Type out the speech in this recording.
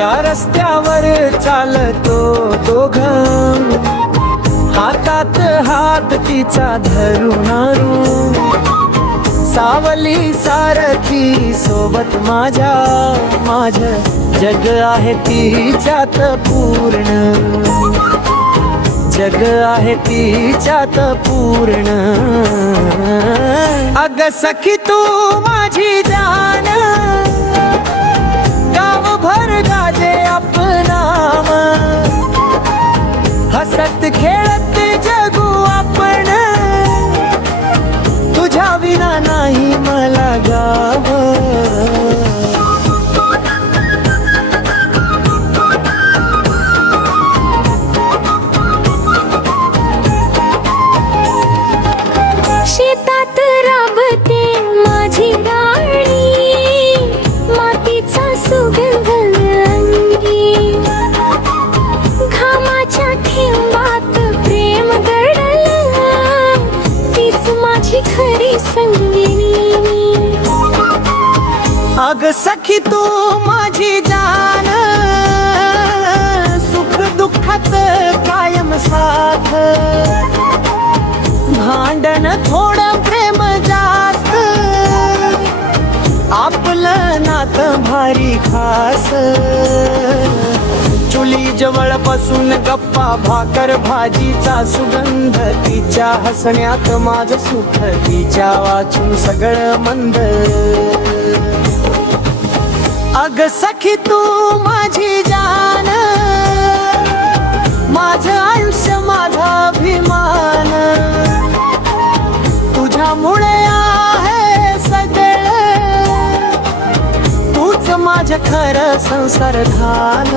तिच्या रस्त्यावर चालतो दोघं, हातात हात तिचा धरून, सावली सारखी सोबत माझ्या, माझं जग आहे तिच्यात पूर्ण, जग आहे तिच्यात पूर्ण. अग सखी तू माझी जान, गावभर गाजे अपनाम, हसत खेळत जगू आपण, तुझ्या विना नाही मला गाव. शेतात राबते माझी राणी, मातीचा सुगंध अंगी, घामाच्या थेंबात प्रेम दडलं, तीच माझी खरी संगिनी. अग सखी तू माझी जान, सुख दुःखात कायम साथ, भांडण थोडं प्रेम जास्त, आपलं नातं भारी खास. चुली जवळ बसून गप्पा, भाकर भाजीचा सुगंध, तिच्या हसण्यात माझं सुख, तिच्या वाचून सगळं मंद. अग सखी तू माझी जान, माझं आयुष्य माझा अभिमान, तुझ्यामुळे आहे सगळं, तूच माझं खरं संसारधान.